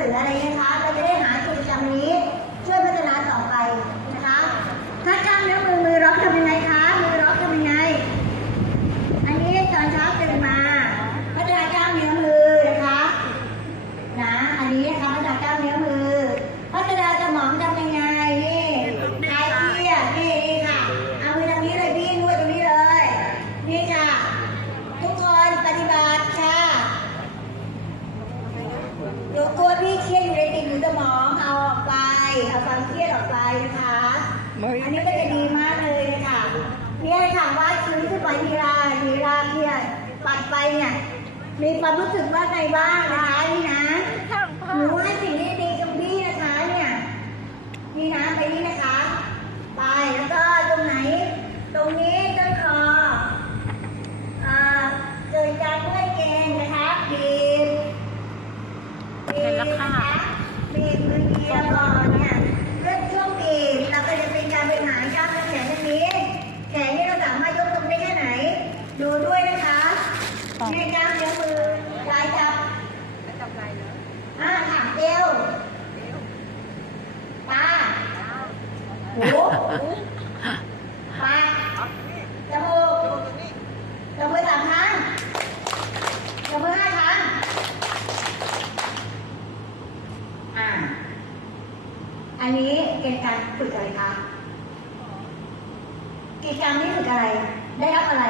สืออะไรนะคะเราจะได้ อันนี้ก็จะดีมากเลยค่ะเนี่ยค่ะว่าชีวิตที่ปล่อยทีราทีราเคียปัดไปเนี่ยมีความรู้สึกว่าไงบ้างนะคะนี่นะหนูให้สิ่งที่ดีกับพี่นะคะเนี่ยนี่นะไปนี่นะคะ ไปแล้วก็ตรงไหน ตรงนี้ต้นคออ่าเกิดการเมื่อยเกณฑ์นะคะบีบบีบนะคะบีบมือเดียวก่อนเนี่ยเรื่องช่วงบีบเราก็จะเป็นการบริหารกล้ามเนื้อแขนตรงนี้ แขนนี่เราสามารถยกตรงได้แค่ไหน ดูด้วยนะคะ นี่กล้ามเนื้อมือลายจับจับลายเหรอ่าถามเอวตาหูปากจมูกจมูกสามครั้งจมูกห้าครั้งอ่าอันนี้เป็นการฝึกอะไรคะกิจกรรมนี้ฝึกอะไร ได้รับอะไร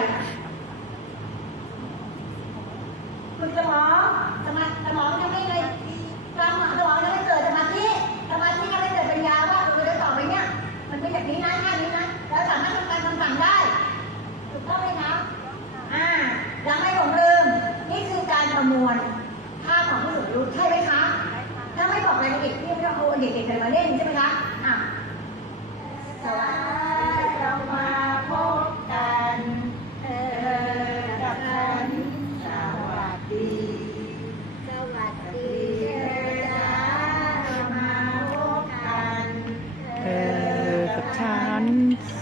ฝึกสมองสมาสมองยังไม่เลยสมองสมองยังไม่เกิดสมาธิสมาธิยังไม่เกิดปัญญาว่าเออเดี๋ยวต่อไปเนี่ย มันเป็นแบบนี้นะท่านี้นะแล้วสามารถทำการคำสั่งได้ถูกต้องไหมคะอ่ายังไม่ผมลืมนี่คือการประมวลภาพของผู้สูงอายุใช่ไหมคะถ้าไม่บอกรายละเอียดพี่ไม่เอาเด็กๆกันมาเล่น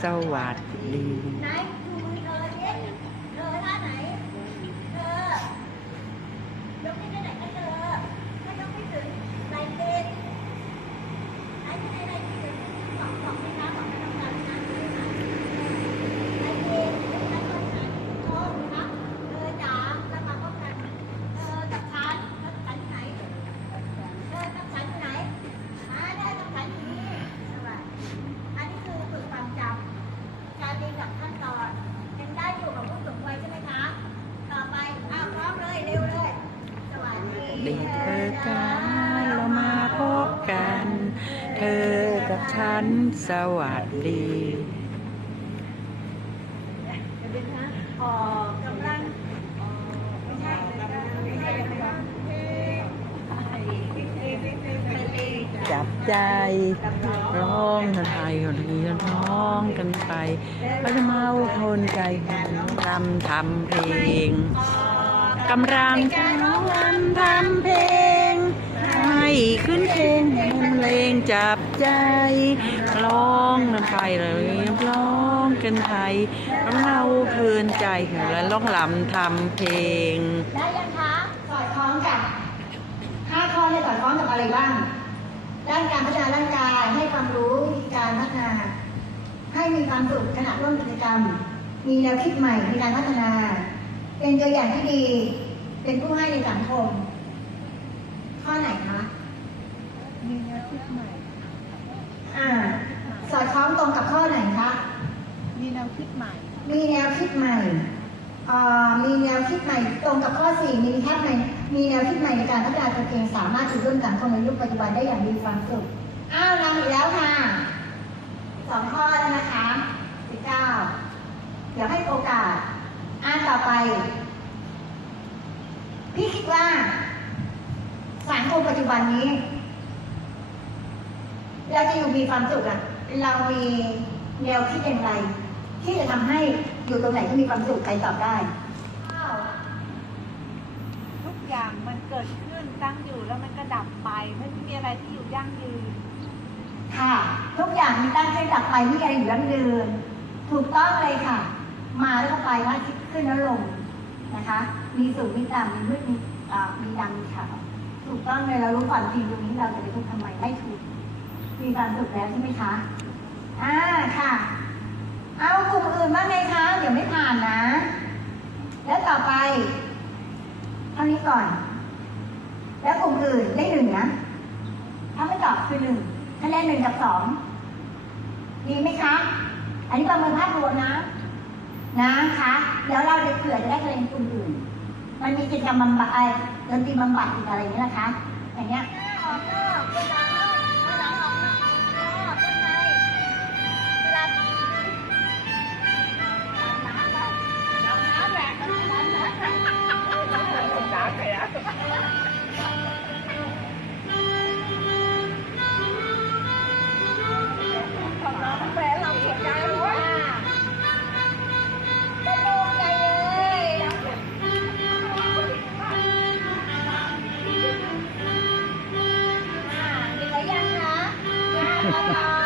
สวัสดี ไหนดูมือเธอสิเธอท่าไหน เธอยกนิ้วไปไหนกันเธอถ้ายกไม่ถึงไหนติดไหนที่ไหนไหนที่ถึงบอกบอกให้นะบอกให้ทำงานนะไหนติดไหนตรงไหนโทษนะเธอจ๋าแล้วมาพบกัน เธอกับฉันเธอกับฉันที่ไหน เธอกับฉันที่ไหนมาเธอกับฉันที่นี่สวัสดีอันนี้คือฝึกความจำ การเรียนกับขั้นตอนยังได้อยู่กับผู้สูงวัยใช่ไหมคะ ต่อไปอ้าวพร้อมเลยเร็วเลย ส วัสดีเธอจ้าเรามาพบกัน เธอกับฉันสวัสดีจับใจ ร้องทันไทยคนนี้ร้องกันไปก็จะเมาทนใจกันรำทำเพลง กำลังร้องรำทำเพลง ให้ขึ้นเพลงเพลงจับใจร้องนำไทยเลยร้องกันไทยเราเพลินใจและร้องลำทำเพลง ได้ยังคะสอดคล้องกับห้าข้อเนี่ยสอดคล้องกับอะไรบ้างด้านการพัฒนาร่างกายให้ความรู้วิธีการพัฒนา ให้มีความสุขขณะร่วมกิจกรรม มีแนวคิดใหม่ในการพัฒนา เป็นตัวอย่างที่ดี เป็นผู้ให้ในสังคม ข้อไหนคะมีแนวคิดใหม่อ่า สอดคล้องตรงกับข้อไหนคะ มีแนวคิดใหม่ มีแนวคิดใหม่เอ่อมีแนวคิดใหม่ตรงกับข้อ 4 มีแค่ไหนมีแนวคิดใหม่ในการพัฒนาตัวเองสามารถอยู่ร่วมสังคมในยุคปัจจุบันได้อย่างมีความสุข อ้าวนำอีกแล้วค่ะสองข้อแล้วนะคะสิบเก้าเดี๋ยวให้โอกาส อ่านต่อไป พี่คิดว่า สังคมปัจจุบันนี้ เราจะอยู่มีความสุขอะเรามีแนวคิดอย่างไร ที่จะทำให้อยู่ตรงไหนที่มีความสุขใครตอบได้ ทุกอย่างมันเกิดขึ้นตั้งอยู่แล้วมันก็ดับไปไม่มีอะไรที่อยู่ยั่งยืน ค่ะ ทุกอย่างมีตั้งขึ้นดับไปไม่มีอะไรอยู่ยั่งยืน ถูกต้องเลยค่ะ มาแล้วก็ไปว่าขึ้นแล้วลงนะคะ มีสูงมีต่ำมีมืดมีมีดำมีขาวถูกต้องเลยเรารู้ความจริงตรงนี้เราจะไปทุกข์ทำไมไม่ถูก มีความสุขแล้วใช่ไหมคะอ่าค่ะ เอากลุ่มอื่นบ้างไงคะเดี๋ยวไม่ผ่านนะ แล้วต่อไปเท่านี้ก่อน แล้วกลุ่มอื่นได้หนึ่งนะถ้าไม่ตอบคือหนึ่งคะแนนหนึ่งกับสองดีไหมคะ อันนี้ประเมินภาพรวมนะ นะคะ แล้วเราจะเผื่อจะได้คะแนนกลุ่มอื่น มันมีกิจกรรมบำบัดไอ้ดนตรีบำบัดอีกอะไรอย่างนี้นะคะอย่างเงี้ย 加 油